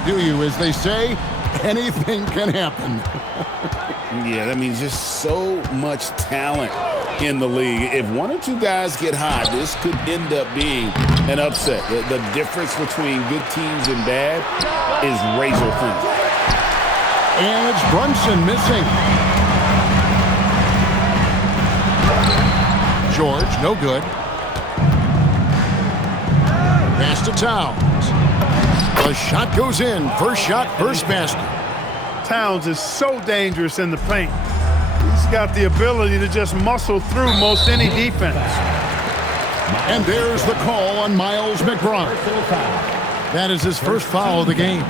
say, do you? As they say, anything can happen. Yeah, that means just so much talent in the league. If one or two guys get hot, this could end up being an upset. The difference between good teams and bad is razor thin. And it's Brunson missing. George, no good. Pass to Towns. The shot goes in. First shot, first basket. Towns is so dangerous in the paint. He's got the ability to just muscle through most any defense. And there's the call on Miles McBride. That is his first foul of the game.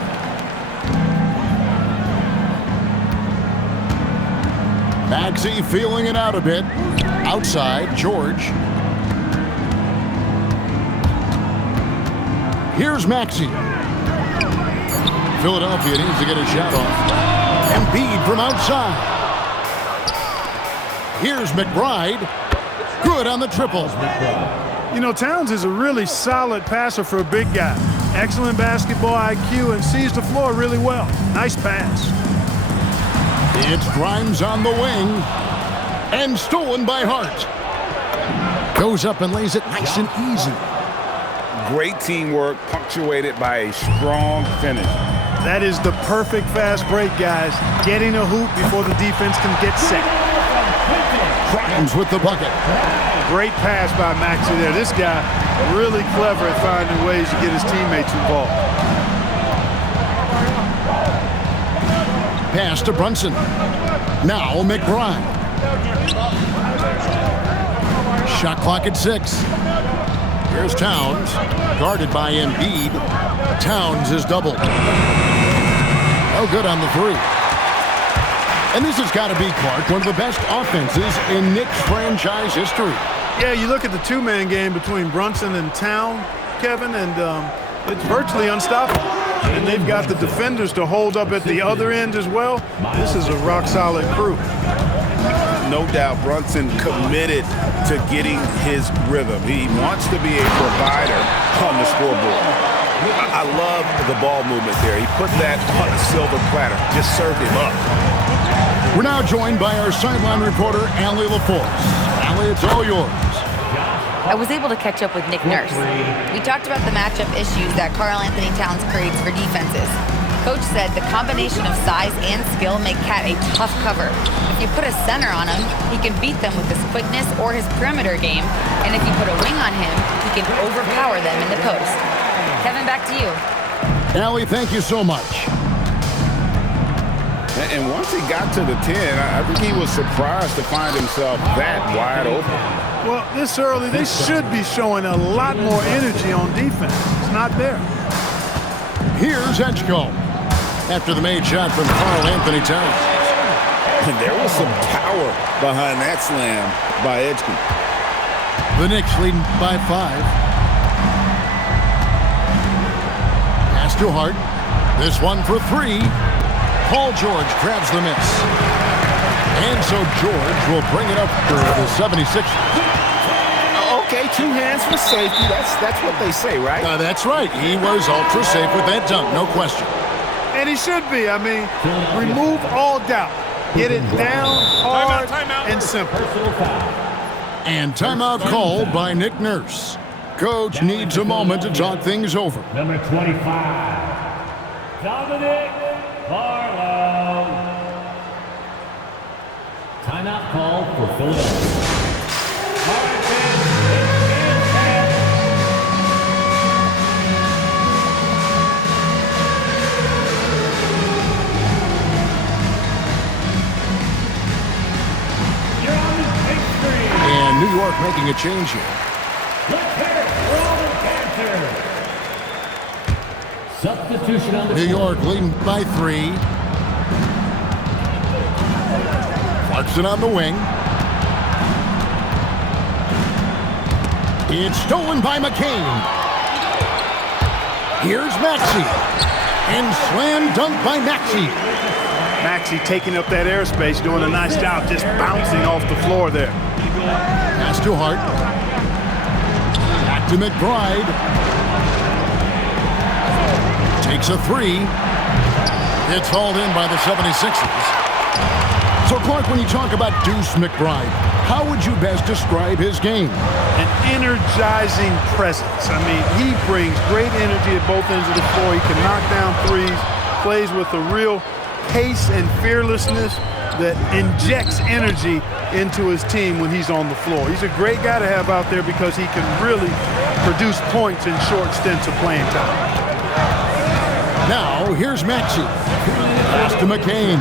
Maxey feeling it out a bit. Outside, George. Here's Maxey. Philadelphia needs to get a shot off. Embiid from outside. Here's McBride. Good on the triple. You know, Towns is a really solid passer for a big guy. Excellent basketball IQ and sees the floor really well. Nice pass. It's Grimes on the wing. And stolen by Hart. Goes up and lays it nice and easy. Great teamwork punctuated by a strong finish. That is the perfect fast break, guys. Getting a hoop before the defense can get set. Grimes with the bucket. Great pass by Maxey there. This guy really clever at finding ways to get his teammates involved. Pass to Brunson. Now McBride. Shot clock at 6. Here's Towns. Guarded by Embiid. Towns is doubled. No good on the three. And this has got to be, Clark, one of the best offenses in Knicks franchise history. Yeah, you look at the two-man game between Brunson and Town, Kevin, and it's virtually unstoppable. And they've got the defenders to hold up at the other end as well. This is a rock-solid crew. No doubt Brunson committed to getting his rhythm. He wants to be a provider on the scoreboard. I love the ball movement there. He put that on a silver platter, just served him up. We're now joined by our sideline reporter, Allie LaForce. Allie, it's all yours. I was able to catch up with Nick Nurse. We talked about the matchup issues that Karl-Anthony Towns creates for defenses. Coach said the combination of size and skill make Cat a tough cover. If you put a center on him, he can beat them with his quickness or his perimeter game. And if you put a wing on him, he can overpower them in the post. Kevin, back to you. Allie, thank you so much. And once he got to the 10, I think he was surprised to find himself that wide open. Well, this early, they should be showing a lot more energy on defense. It's not there. Here's Edgecombe. After the made shot from Karl-Anthony Towns. And there was some power behind that slam by Edgecombe. The Knicks leading by 5. Pass to Hart. This one for 3. Paul George grabs the miss. And so George will bring it up for the 76ers. Okay, 2 hands for safety. That's what they say, right? That's right. He was ultra safe with that dunk, no question. And he should be. I mean, remove all doubt. Get it down, hard, and simple. And timeout called by Nick Nurse. Coach needs a moment to talk things over. Number 25, Dominic Barlow. Timeout call for Philadelphia. And New York making a change here. Substitution on the New York leading by 3. Clarkson on the wing. It's stolen by McCain. Here's Maxey. And slam dunk by Maxey. Maxey taking up that airspace, doing a nice job just bouncing off the floor there. Pass to Hart. Back to McBride. Takes a three. It's hauled in by the 76ers. So, Clark, when you talk about Deuce McBride, how would you best describe his game? An energizing presence. I mean, he brings great energy at both ends of the floor. He can knock down threes, plays with a real pace and fearlessness that injects energy into his team when he's on the floor. He's a great guy to have out there because he can really produce points in short stints of playing time. Now, here's Maxey. Pass to McCain.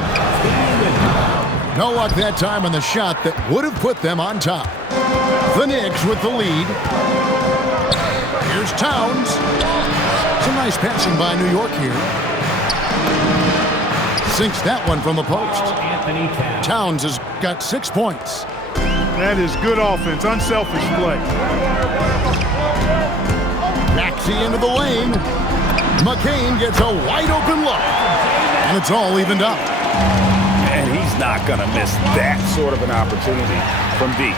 No luck that time on the shot that would have put them on top. The Knicks with the lead. Here's Towns. Some nice passing by New York here. Sinks that one from the post. Towns has got 6 points. That is good offense, unselfish play. Maxey into the lane. McCain gets a wide open look. And it's all evened up. And he's not going to miss that sort of an opportunity from deep.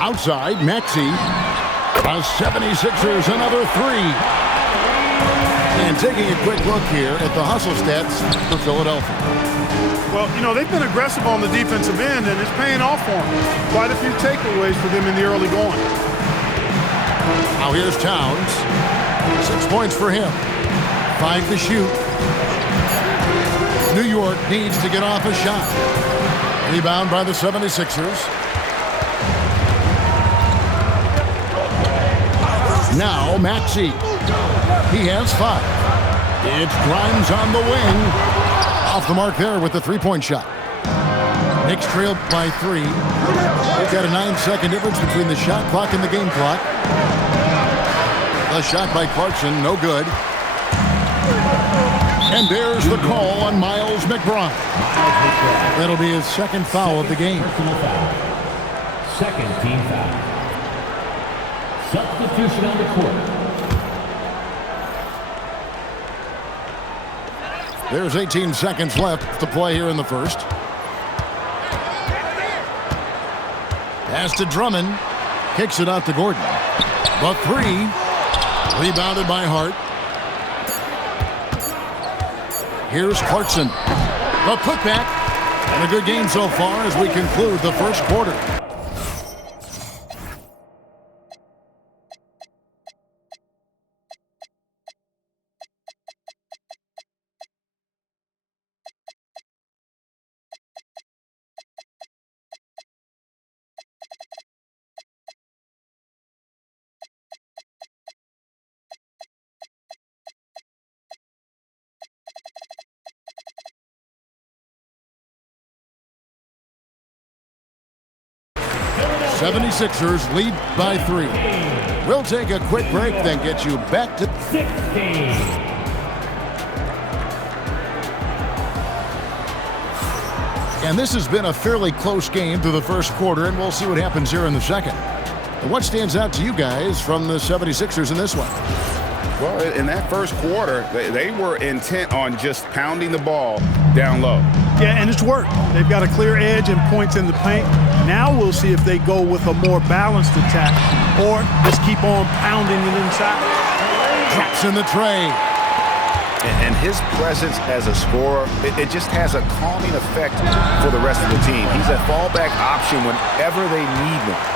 Outside, Maxey. The 76ers another three. And taking a quick look here at the hustle stats for Philadelphia. Well, you know, they've been aggressive on the defensive end, and it's paying off for them. Quite a few takeaways for them in the early going. Now here's Towns. 6 points for him. 5 to shoot. New York needs to get off a shot. Rebound by the 76ers. Now Maxey. He has 5. It's Grimes on the wing. Off the mark there with the three-point shot. Knicks trailed by 3. They've got a 9-second difference between the shot clock and the game clock. The shot by Clarkson, no good. And there's the call on Miles McBride. That'll be his second foul of the game. Second team foul. Substitution on the court. There's 18 seconds left to play here in the first. Pass to Drummond. Kicks it out to Gordon. The three. Rebounded by Hart. Here's Clarkson. The putback. And a good game so far as we conclude the first quarter. '76ers lead by 3. We'll take a quick break, then get you back to 16. And this has been a fairly close game through the first quarter, and we'll see what happens here in the second. What stands out to you guys from the 76ers in this one? Well, in that first quarter, they were intent on just pounding the ball down low. Yeah, and it's worked. They've got a clear edge and points in the paint. Now we'll see if they go with a more balanced attack or just keep on pounding it inside. Drops in the tray. And his presence as a scorer, it just has a calming effect for the rest of the team. He's a fallback option whenever they need one.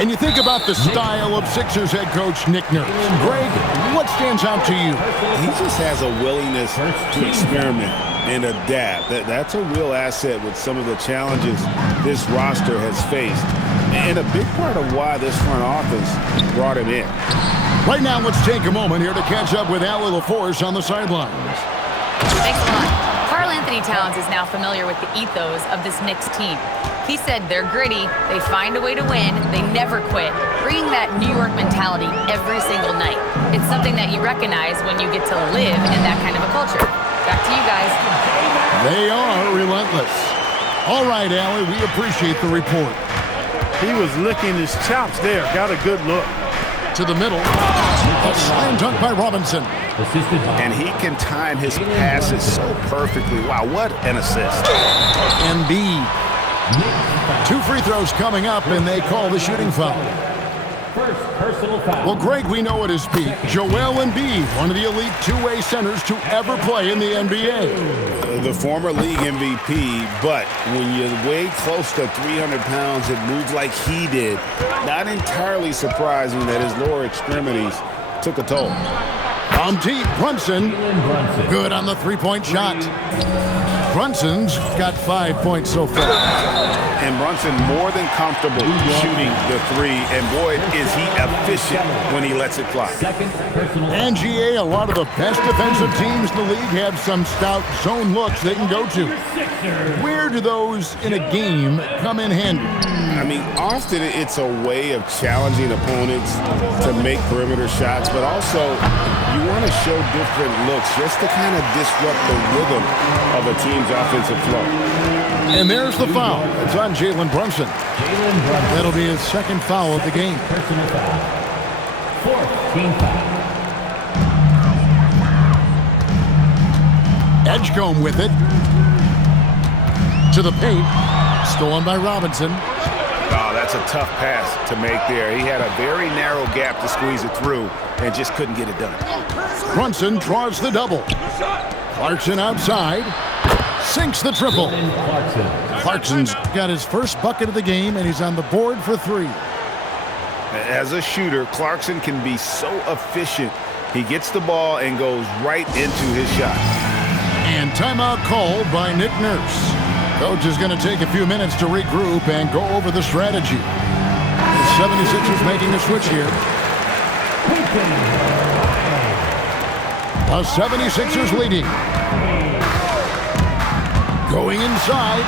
And you think about the style of Sixers head coach Nick Nurse. Greg, what stands out to you? He just has a willingness to experiment and adapt. That's a real asset with some of the challenges this roster has faced. And a big part of why this front office brought him in. Right now, let's take a moment here to catch up with Allie LaForce on the sidelines. Thanks a lot. Karl Anthony Towns is now familiar with the ethos of this Knicks team. He said they're gritty, they find a way to win, they never quit, bringing that New York mentality every single night. It's something that you recognize when you get to live in that kind of a culture. Back to you guys. They are relentless. All right, Allie, we appreciate the report. He was licking his chops there. Got a good look. To the middle. A slam dunk by Robinson. And he can time his passes so perfectly. Wow, what an assist. Embiid. 2 free throws coming up, and they call the shooting foul. First personal foul. Well, Greg, we know at his peak, Joel Embiid, one of the elite two-way centers to ever play in the NBA. The former league MVP, but when you weigh close to 300 pounds and move like he did, not entirely surprising that his lower extremities took a toll. From deep, Brunson. Good on the three-point shot. Brunson's got 5 points so far. And Brunson more than comfortable shooting the three, and boy, is he efficient when he lets it fly. Second personal foul. And GA, a lot of the best defensive teams in the league have some stout zone looks they can go to. Where do those in a game come in handy? I mean, often it's a way of challenging opponents to make perimeter shots, but also you want to show different looks just to kind of disrupt the rhythm of a team's offensive flow. And there's the foul. It's on Jalen Brunson. That'll be his second foul of the game. Personal foul. Fourth team foul. Edgecombe with it. To the paint. Stolen by Robinson. Oh, that's a tough pass to make there. He had a very narrow gap to squeeze it through and just couldn't get it done. Brunson draws the double. Clarkson outside. Sinks the triple. Clarkson's got his first bucket of the game, and he's on the board for three. As a shooter, Clarkson can be so efficient. He gets the ball and goes right into his shot. And timeout called by Nick Nurse. Coach is going to take a few minutes to regroup and go over the strategy. The 76ers making a switch here. The 76ers leading. Going inside.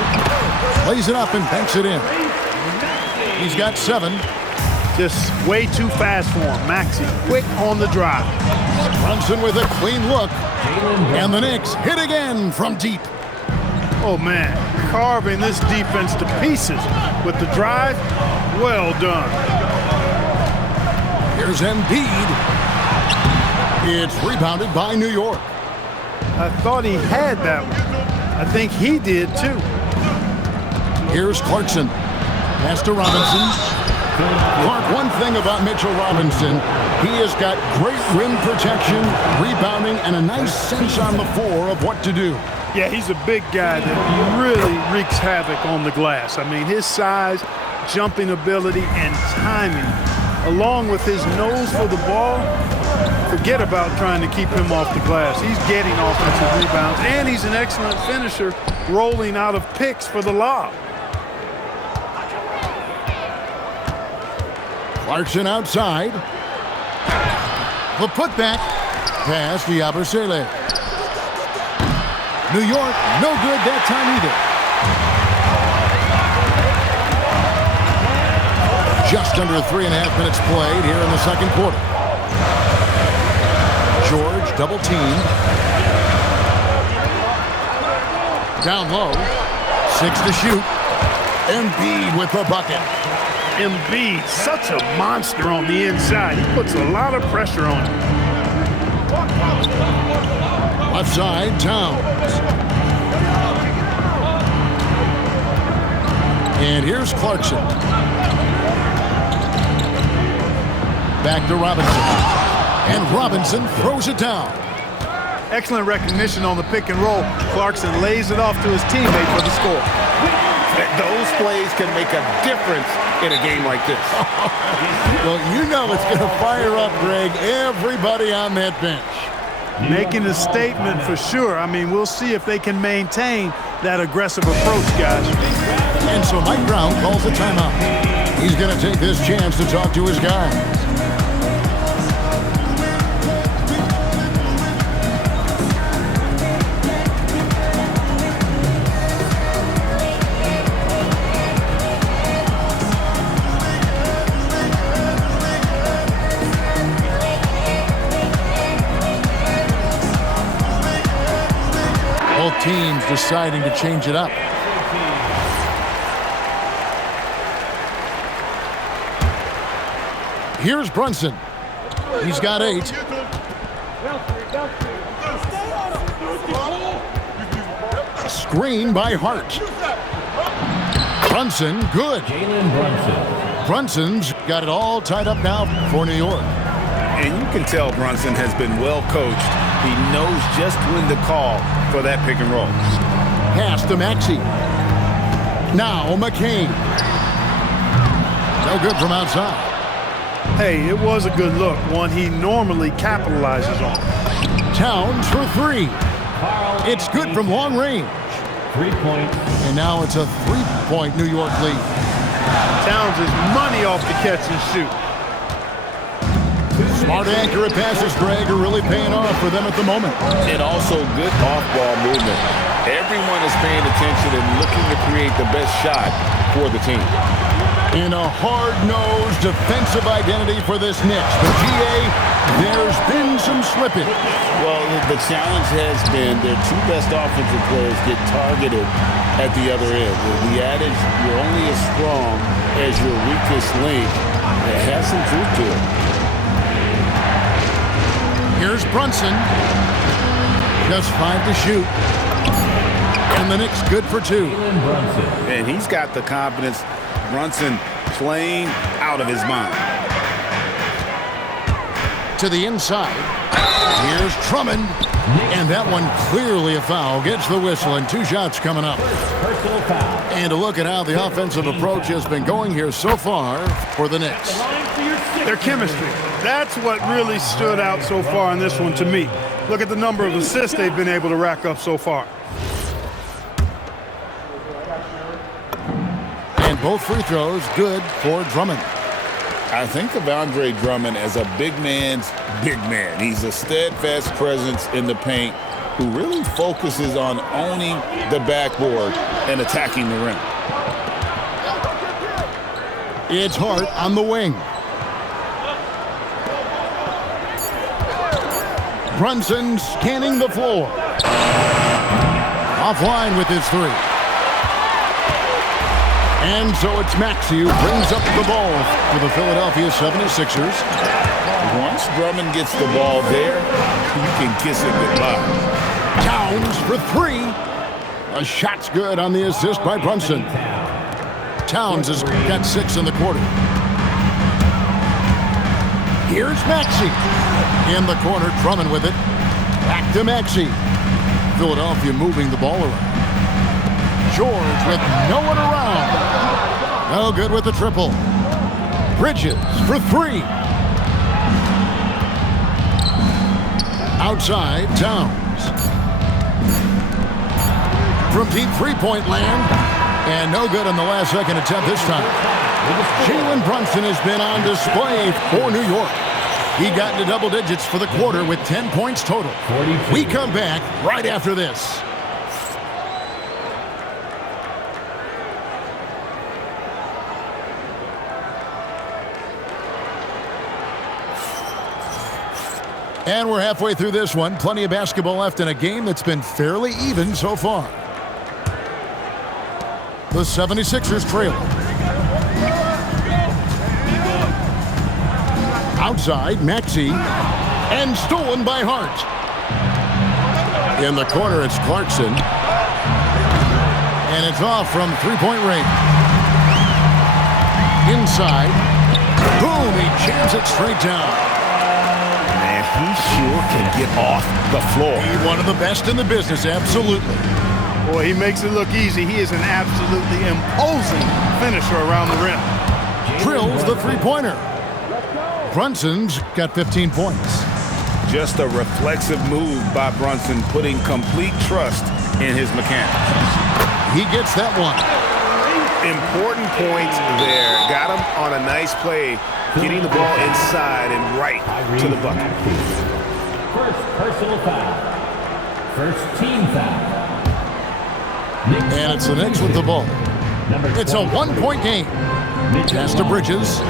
Plays it up and banks it in. He's got 7. Just way too fast for him. Maxey, quick on the drive. Brunson with a clean look. And the Knicks hit again from deep. Oh, man, carving this defense to pieces with the drive. Well done. Here's Embiid. It's rebounded by New York. I thought he had that one. I think he did, too. Here's Clarkson. Pass to Robinson. Clark, one thing about Mitchell Robinson, he has got great rim protection, rebounding, and a nice sense on the floor of what to do. Yeah, he's a big guy that really wreaks havoc on the glass. I mean, his size, jumping ability, and timing, along with his nose for the ball, forget about trying to keep him off the glass. He's getting offensive rebounds, and he's an excellent finisher, rolling out of picks for the lob. Clarkson outside. The putback. Pass to Yabusele. New York, no good that time either. Just under 3.5 minutes played here in the second quarter. George double teamed. Down low. 6 to shoot. Embiid with the bucket. Embiid, such a monster on the inside. He puts a lot of pressure on him. Left side, Towns. And here's Clarkson. Back to Robinson. And Robinson throws it down. Excellent recognition on the pick and roll. Clarkson lays it off to his teammate for the score. Those plays can make a difference in a game like this. Well, you know it's going to fire up, Greg, everybody on that bench. Making a statement for sure. I mean, we'll see if they can maintain that aggressive approach, guys. And so Mike Brown calls a timeout. He's going to take this chance to talk to his guys. Both teams deciding to change it up. Here's Brunson. He's got 8. Screen by Hart. Brunson, good. Jalen Brunson. Brunson's got it all tied up now for New York. And you can tell Brunson has been well coached. He knows just when to call for that pick and roll. Pass to Maxey. Now McCain. No good from outside. Hey, it was a good look, one he normally capitalizes on. Towns for three. It's good from long range. 3 points. And now it's a 3-point New York lead. Towns is money off the catch and shoot. Smart, accurate passes, Greg, are really paying off for them at the moment. And also good off-ball movement. Everyone is paying attention and looking to create the best shot for the team. In a hard-nosed defensive identity for this Knicks. But GA, there's been some slippage. Well, the challenge has been their two best offensive players get targeted at the other end. The adage, you're only as strong as your weakest link, it has some truth to it. Here's Brunson. Just 5 to shoot. And the Knicks good for 2. And he's got the confidence. Brunson playing out of his mind. To the inside. Here's Drummond. And that one clearly a foul. Gets the whistle and 2 shots coming up. Personal foul. And a look at how the offensive approach has been going here so far for the Knicks. Their chemistry. That's what really stood out so far in this one to me. Look at the number of assists they've been able to rack up so far. And both free throws good for Drummond. I think of Andre Drummond as a big man's big man. He's a steadfast presence in the paint who really focuses on owning the backboard and attacking the rim. It's Hart on the wing. Brunson scanning the floor. Offline with his 3. And so it's Maxey who brings up the ball for the Philadelphia 76ers. Once Drummond gets the ball there, you can kiss it goodbye. Towns for 3. A shot's good on the assist by Brunson. Towns has got 6 in the quarter. Here's Maxey. In the corner, Drummond with it. Back to Maxey. Philadelphia moving the ball around. George with no one around. No good with the triple. Bridges for 3. Outside, Towns. From deep 3-point land. And no good on the last second attempt this time. Jalen Brunson has been on display for New York. He got into double digits for the quarter with 10 points total. 42. We come back right after this. And we're halfway through this one. Plenty of basketball left in a game that's been fairly even so far. The 76ers trail. Outside, Maxey. And stolen by Hart. In the corner, it's Clarkson. And it's off from 3-point range. Inside. Boom, he jams it straight down. He sure can get off the floor. He's one of the best in the business, absolutely. Boy, he makes it look easy. He is an absolutely imposing finisher around the rim. Drills the 3-pointer. Brunson's got 15 points. Just a reflexive move by Brunson, putting complete trust in his mechanics. He gets that one. Important points there. Got him on a nice play, getting the ball inside and right to the bucket. First personal foul. First team foul. And it's the Knicks with the ball. It's a 1-point game. Pass to Bridges.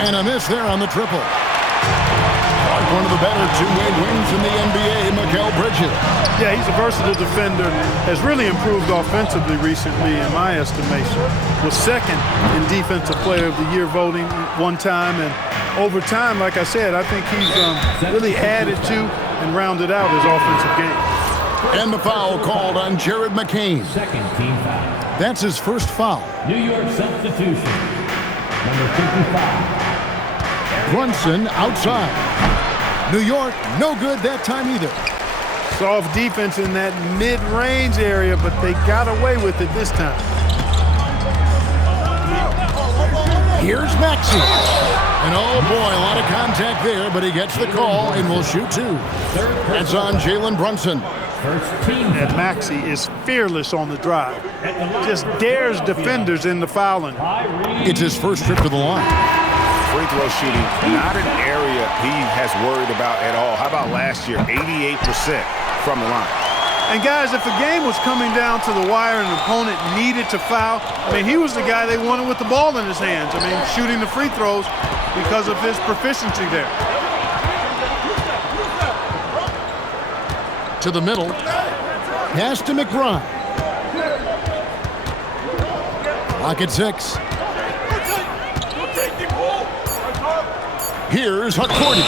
And a miss there on the triple. Like one of the better two-way wings in the NBA, Mikal Bridges. Yeah, he's a versatile defender. Has really improved offensively recently, in my estimation. Was second in Defensive Player of the Year voting one time. And over time, like I said, I think he's really added to and rounded out his offensive game. And the foul called on Jared McCain. Second team foul. That's his first foul. New York substitution. Number 55. Brunson outside. New York, no good that time either. Soft defense in that mid-range area, but they got away with it this time. Here's Maxey. And oh boy, a lot of contact there, but he gets the call and will shoot two. That's on Jalen Brunson. First team And foul. Maxey is fearless on the drive. Just dares defenders into fouling. It's his first trip to the line. Free throw shooting, not an area he has worried about at all. How about last year, 88% from the line? And guys, if the game was coming down to the wire and an opponent needed to foul, I mean, he was the guy they wanted with the ball in his hands. I mean, shooting the free throws because of his proficiency there. To the middle. Pass to McBride. Clock at 6. Here's Hakordi.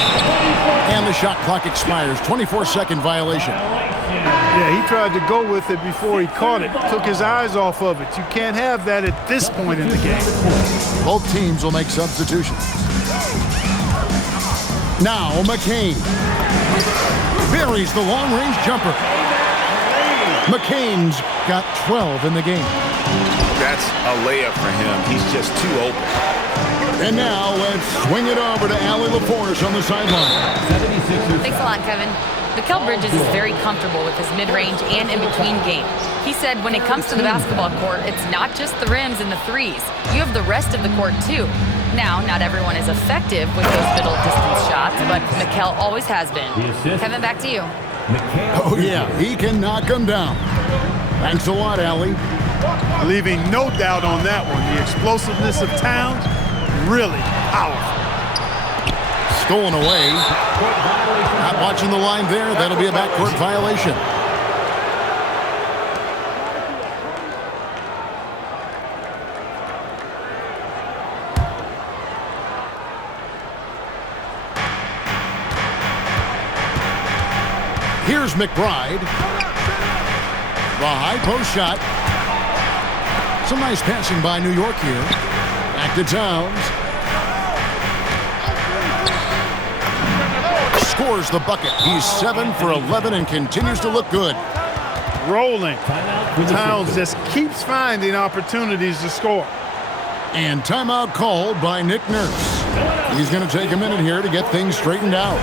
And the shot clock expires. 24-second violation. Yeah, he tried to go with it before he caught it. Took his eyes off of it. You can't have that at this point in the game. Both teams will make substitutions. Now McCain. Buries the long-range jumper. McCain's got 12 in the game. That's a layup for him. He's just too open. And now let's swing it over to Allie LaForce on the sideline. 76ers. Thanks a lot, Kevin. Mikal Bridges is very comfortable with his mid-range and in-between game. He said when it comes to the basketball court, it's not just the rims and the threes. You have the rest of the court, too. Now, not everyone is effective with those middle-distance shots, but Mikal always has been. Kevin, back to you. Oh, yeah, he can knock them down. Thanks a lot, Allie. Leaving no doubt on that one. The explosiveness of Towns, really powerful. Stolen away. Not watching the line there. That'll be a backcourt violation. Here's McBride. The high post shot. Some nice passing by New York here. Back to Towns. Scores the bucket. He's 7 for 11 and continues to look good. Rolling. Towns just keeps finding opportunities to score. And timeout called by Nick Nurse. He's going to take a minute here to get things straightened out.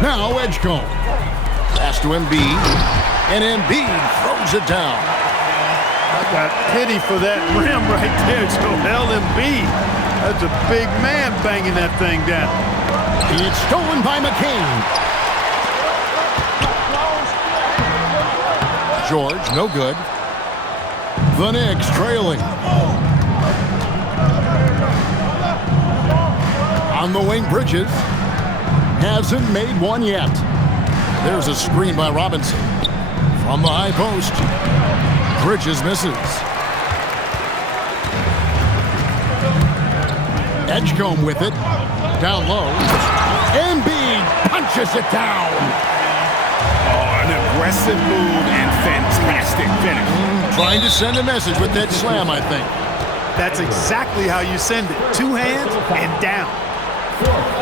Now Edgecombe. Pass to Embiid. And Embiid throws it down. I got pity for that rim right there, Joel Embiid. That's a big man banging that thing down. It's stolen by McCain. George, no good. The Knicks trailing. On the wing, Bridges. Hasn't made one yet. There's a screen by Robinson. From the high post. Bridges misses. Edgecombe with it. Down low. Embiid punches it down. Oh, an aggressive move and fantastic finish. Trying to send a message with that slam, I think. That's exactly how you send it. Two hands and down.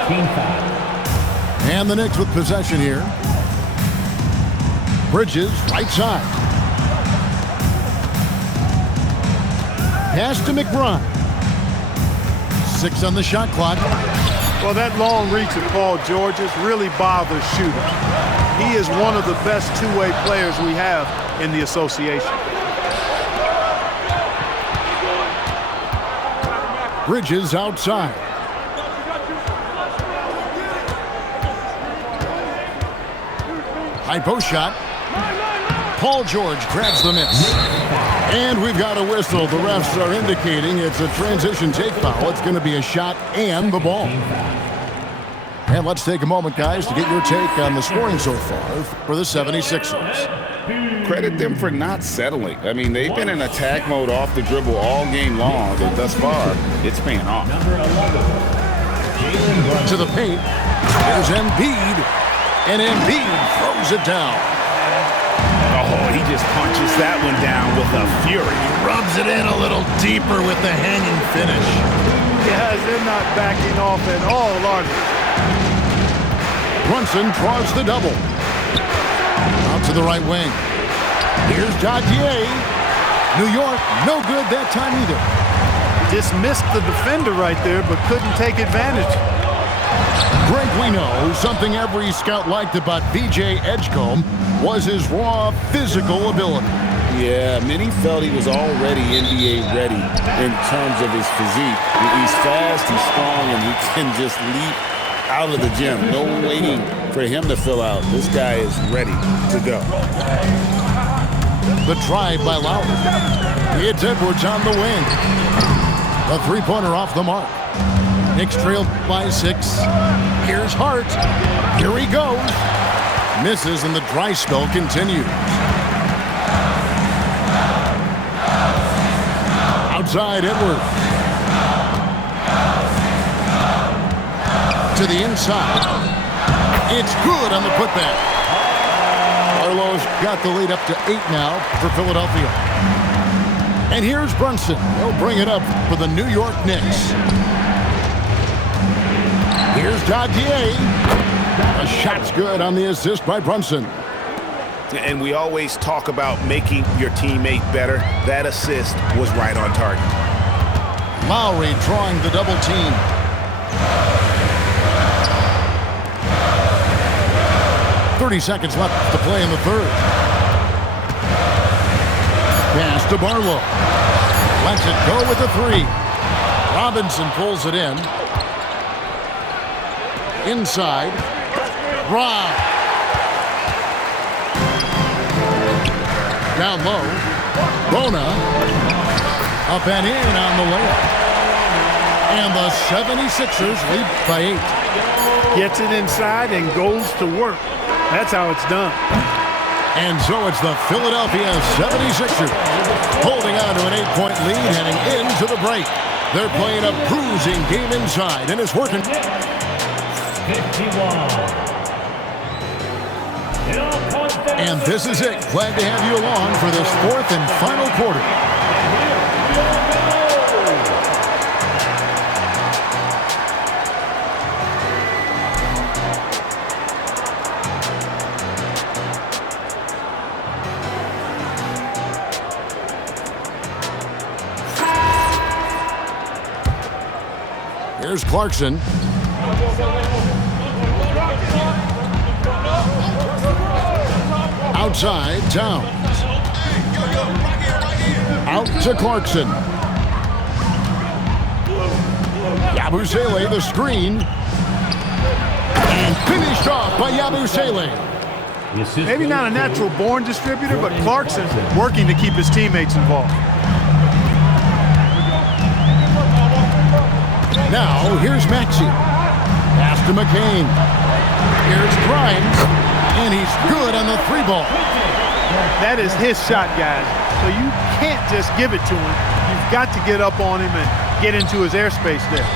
Team foul. And the Knicks with possession here. Bridges, right side. Pass to McBride. 6 on the shot clock. Well, that long reach of Paul George's really bothers shooters. He is one of the best two-way players we have in the association. Bridges outside. High post shot. Paul George grabs the miss. And we've got a whistle. The refs are indicating it's a transition take foul. It's going to be a shot and the ball. And let's take a moment, guys, to get your take on the scoring so far for the 76ers. Credit them for not settling. I mean, they've been in attack mode off the dribble all game long, and thus far, it's paying off. To the paint. There's Embiid. And Embiid throws it down. Oh, he just punches that one down with a fury. Rubs it in a little deeper with the hanging finish. Guys, they're not backing off at all, are they? Brunson draws the double. Out to the right wing. Here's Dadier. New York, no good that time either. Dismissed the defender right there, but couldn't take advantage. Greg, we know something every scout liked about VJ Edgecombe was his raw physical ability. Yeah, many felt he was already NBA ready in terms of his physique. He's fast, he's strong, and he can just leap out of the gym. No waiting for him to fill out. This guy is ready to go. The drive by Lowry. It's Edwards on the wing. A three-pointer off the mark. Knicks trailed by 6. Here's Hart. Here he goes. Misses, and the dry spell continues. Outside, Edwards. To the inside. It's good on the putback. Carlos got the lead up to 8 now for Philadelphia. And here's Brunson. He'll bring it up for the New York Knicks. Here's Dadier. A shot's good on the assist by Brunson. And we always talk about making your teammate better. That assist was right on target. Lowry drawing the double team. .30 seconds left to play in the third. Pass to Barlow. Lets it go with the 3. Robinson pulls it in. Inside. Rob. Down low. Bona. Up and in on the layup. And the 76ers lead by 8. Gets it inside and goes to work. That's how it's done. And so it's the Philadelphia 76ers holding on to an 8-point lead heading into the break. They're playing a bruising game inside, and it's working. 51. And this is it. Glad to have you along for this 4th and final quarter. Here's Clarkson. Outside, Towns. Out to Clarkson. Yabusele, the screen. And finished off by Yabusele. Maybe not a natural born distributor, but Clarkson's working to keep his teammates involved. Now, here's Maxey. Pass to McCain. Here's Grimes. And he's good on the 3-ball. That is his shot, guys. So you can't just give it to him. You've got to get up on him and get into his airspace there.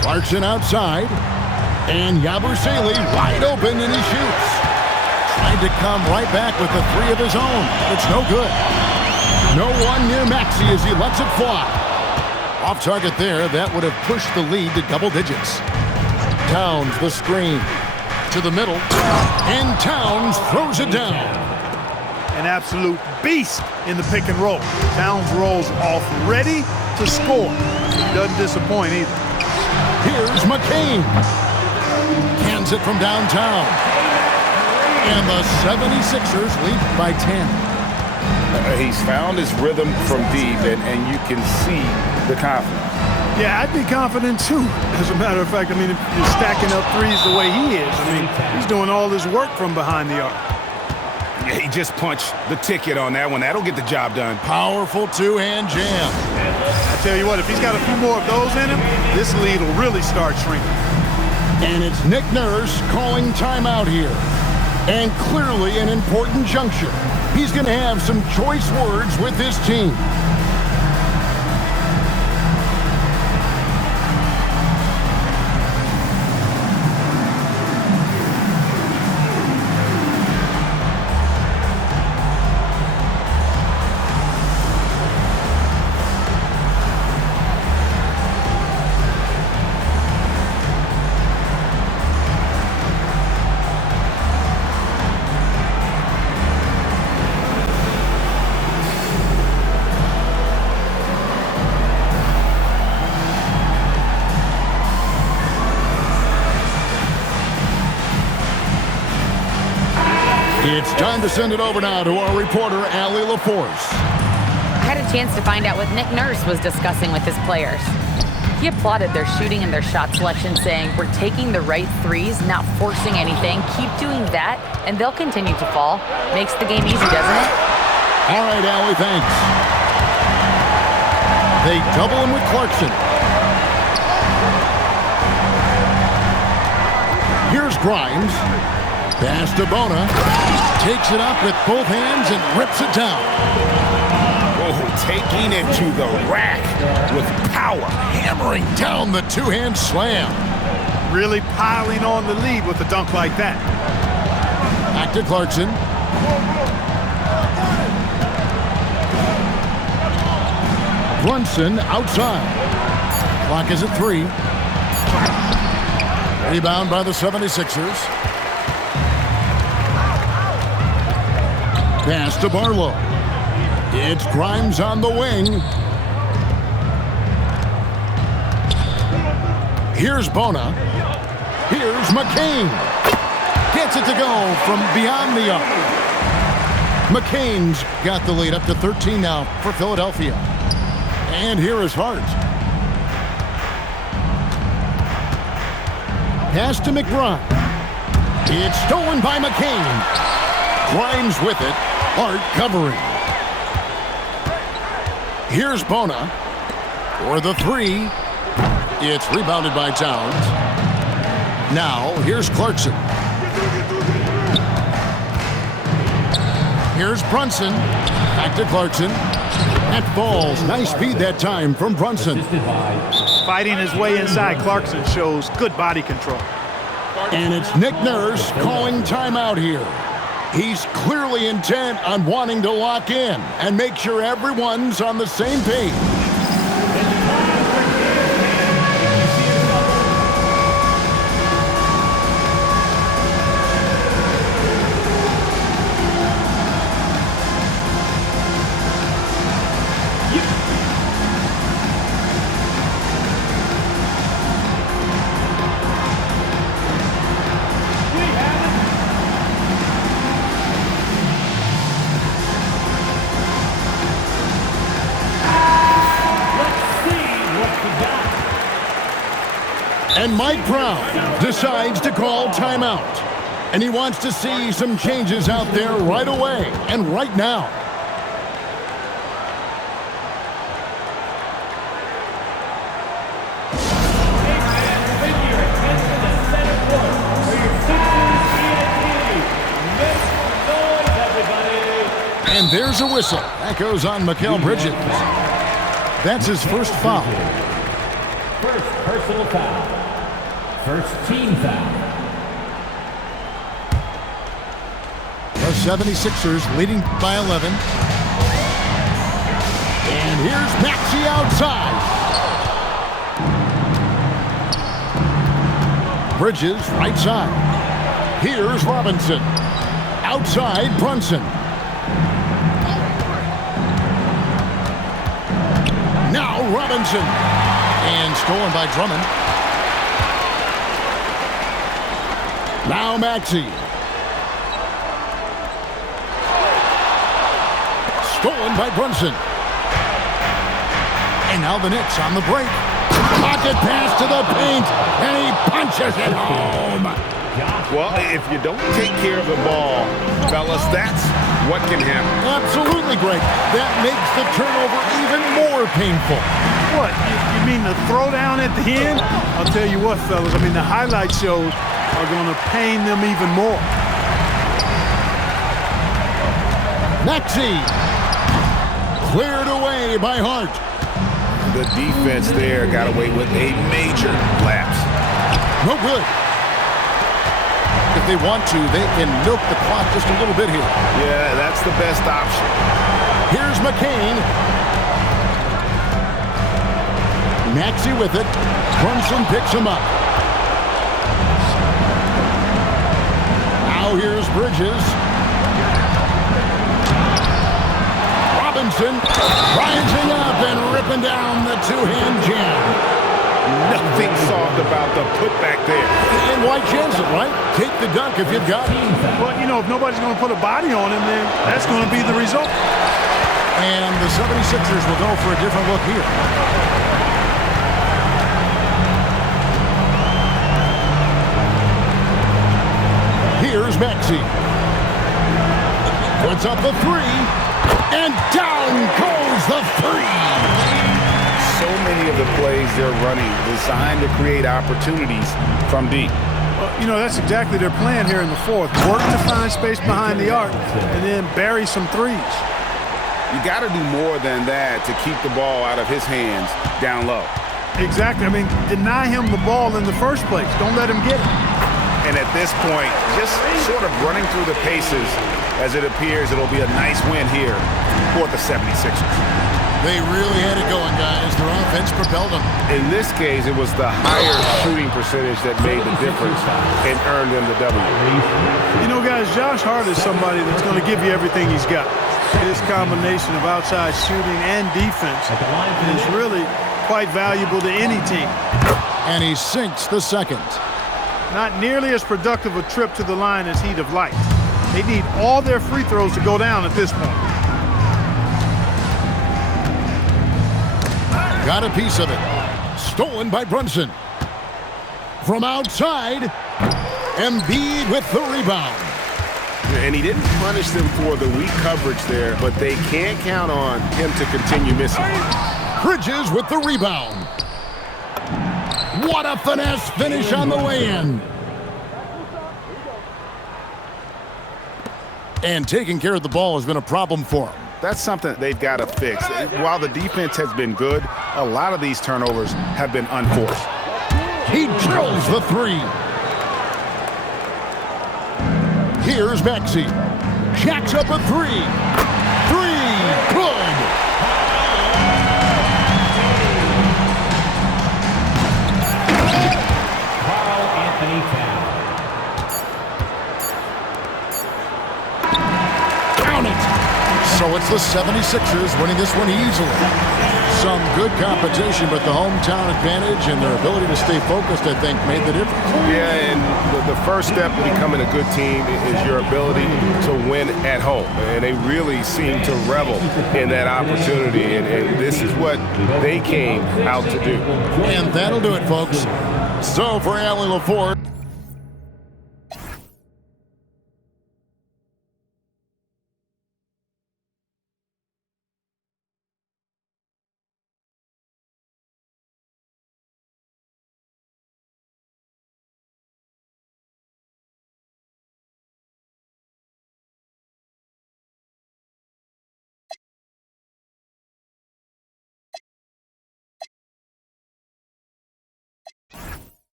Clarkson outside. And Yabusele wide open, and he shoots. Tried to come right back with the 3 of his own. But it's no good. No one near Maxey as he lets it fly. Off target there. That would have pushed the lead to double digits. Towns, the screen. To the middle. And Towns throws it down. An absolute beast in the pick and roll. Towns rolls off ready to score. Doesn't disappoint either. Here's McCain. Cans it from downtown. And the 76ers lead by 10. He's found his rhythm from deep, and you can see the confidence. Yeah, I'd be confident too. As a matter of fact, I mean, if you're stacking up threes the way he is, I mean, he's doing all this work from behind the arc. He just punch the ticket on that one. That'll get the job done. Powerful two-hand jam. I tell you what, if he's got a few more of those in him, this lead will really start shrinking. And it's Nick Nurse calling timeout here. And clearly an important juncture. He's going to have some choice words with his team. It's time to send it over now to our reporter, Allie LaForce. I had a chance to find out what Nick Nurse was discussing with his players. He applauded their shooting and their shot selection, saying, "We're taking the right threes, not forcing anything. Keep doing that, and they'll continue to fall." Makes the game easy, doesn't it? All right, Allie, thanks. They double him with Clarkson. Here's Grimes. Pass to Bona. Takes it up with both hands and rips it down. Oh, taking it to the rack with power. Hammering down the two-hand slam. Really piling on the lead with a dunk like that. Back to Clarkson. Brunson outside. Clock is at 3. Rebound by the 76ers. Pass to Barlow. It's Grimes on the wing. Here's Bona. Here's McCain. Gets it to go from beyond the arc. McCain's got the lead up to 13 now for Philadelphia. And here is Hart. Pass to McBride. It's stolen by McCain. Grimes with it. Hart covering. Here's Bona for the 3. It's rebounded by Towns. Now, here's Clarkson. Here's Brunson. Back to Clarkson. That falls. Nice speed that time from Brunson. Fighting his way inside, Clarkson shows good body control. And it's Nick Nurse calling timeout here. He's clearly intent on wanting to lock in and make sure everyone's on the same page. And Mike Brown decides to call timeout. And he wants to see some changes out there right away and right now. And there's a whistle. That goes on Mikal Bridges. That's his first foul. First personal foul. First team foul. The 76ers leading by 11. And here's Maxey outside. Bridges right side. Here's Robinson. Outside Brunson. Now Robinson. And stolen by Drummond. Now Maxey. Stolen by Brunson. And now the Knicks on the break. Pocket pass to the paint. And he punches it home. Well, if you don't take care of the ball, fellas, that's what can happen. Absolutely, Greg. That makes the turnover even more painful. What? You mean the throwdown at the end? I'll tell you what, fellas. I mean, the highlight shows are going to pain them even more. Maxey. Cleared away by Hart. The defense there got away with a major lapse. No good. If they want to, they can milk the clock just a little bit here. Yeah, that's the best option. Here's McCain. Maxey with it. Brunson picks him up. Now here's Bridges. Robinson rising up and ripping down the two-hand jam. Nothing soft about the putback there. And why chance it, right? Take the dunk if you've got it. Well, you know, if nobody's going to put a body on him, then that's going to be the result. And the 76ers will go for a different look here. Here's Maxey. Puts up the three. And down goes the three. So many of the plays they're running designed to create opportunities from deep. You know, that's exactly their plan here in the fourth. Work to find space behind the arc and then bury some threes. You got to do more than that to keep the ball out of his hands down low. Exactly. I mean, deny him the ball in the first place. Don't let him get it. And at this point, just sort of running through the paces, as it appears it'll be a nice win here for the 76ers. They really had it going, guys. Their offense propelled them. In this case, it was the higher shooting percentage that made the difference and earned them the W. You know, guys, Josh Hart is somebody that's going to give you everything he's got. His combination of outside shooting and defense is really quite valuable to any team. And he sinks the second. Not nearly as productive a trip to the line as he'd have liked. They need all their free throws to go down at this point. Got a piece of it. Stolen by Brunson. From outside, Embiid with the rebound. And he didn't punish them for the weak coverage there, but they can't count on him to continue missing. Bridges with the rebound. What a finesse finish on the way in. And taking care of the ball has been a problem for him. That's something they've got to fix. While the defense has been good, a lot of these turnovers have been unforced. He drills the three. Here's Maxey. Jacks up a three. Three. Good. So it's the 76ers winning this one easily. Some good competition, but the hometown advantage and their ability to stay focused, I think, made the difference. Yeah, and the first step to becoming a good team is your ability to win at home. And they really seem to revel in that opportunity, and this is what they came out to do. And that'll do it, folks. So for Allie LaForge.